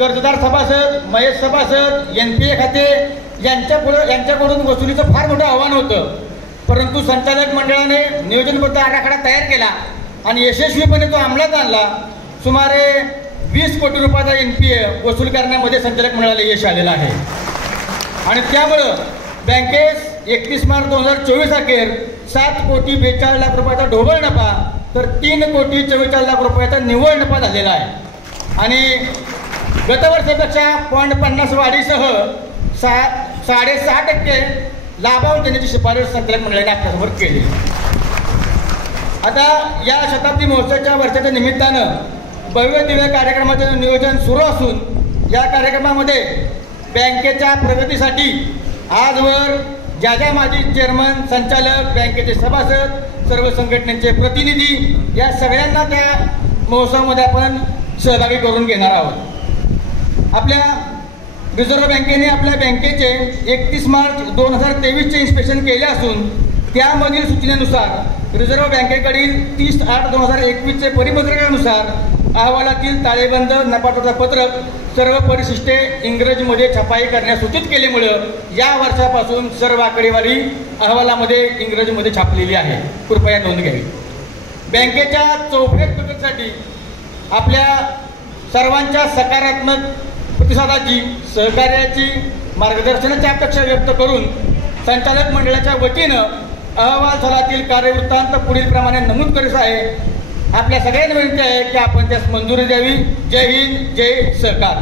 कर्जदार सभासद, महेश सभासद, NPA खाते यांच्याकडून वसुलीचं फार मोठं आव्हान होतं, परंतु संचालक मंडळाने नियोजनबद्ध आराखडा तयार केला आणि यशस्वीपणे तो अंमलात आणला. सुमारे 20 कोटी रुपयाचा NPA वसूल करण्यामध्ये संचालक मंडळाला यश आलेलं आहे. आणि त्यामुळं बँकेस 31 मार्च 2024 अखेर 7 कोटी 42 लाख रुपयाचा ढोबळ नफा तर 3 कोटी 44 लाख रुपयाचा निव्वळ नफा झालेला आहे. आणि गतवर्षापेक्षा 0.50 वाढीसह 6.5% लाभांश देण्याची शिफारस संचालक मंडळाने आपल्यासमोर केली. आता या शताब्दी महोत्सवाच्या वर्षाच्या निमित्तानं भव्य दिव्य कार्यक्रमाचं नियोजन सुरू असून या कार्यक्रमामध्ये बँकेच्या प्रगतीसाठी आजवर ज्या माजी चेअरमन, संचालक, बँकेचे सभासद, सर्व संघटनेचे प्रतिनिधी या सगळ्यांना त्या महोत्सवामध्ये आपण सहभागी करून घेणार आहोत. आपल्या रिझर्व्ह बँकेने आपल्या बँकेचे 31 मार्च 2023चे इन्स्पेक्शन केले असून त्यामधील सूचनेनुसार रिझर्व्ह बँकेकडील 30/8/2021चे परिपत्रकानुसार अहवालातील ताळेबंद नफा पत्रक सर्व परिशिष्टे इंग्रजीमध्ये छपाई करण्यास सूचित केल्यामुळं या वर्षापासून सर्व आकडेवारी अहवालामध्ये इंग्रजीमध्ये छापलेली आहे. कृपया नोंद घ्यावी. बँकेच्या चौफेर प्रगतीसाठी आपल्या सर्वांच्या सकारात्मक प्रतिसादाची, सहकार्याची, मार्गदर्शनाची अपेक्षा व्यक्त करून संचालक मंडळाच्या वतीनं अहवाल कार्यवृत्तांत पुढील प्रमाणे नमूद करीत आहे. आपल्या सगळ्यांना विनंती आहे की आपण त्यास मंजुरी द्यावी. जय हिंद, जय सरकार.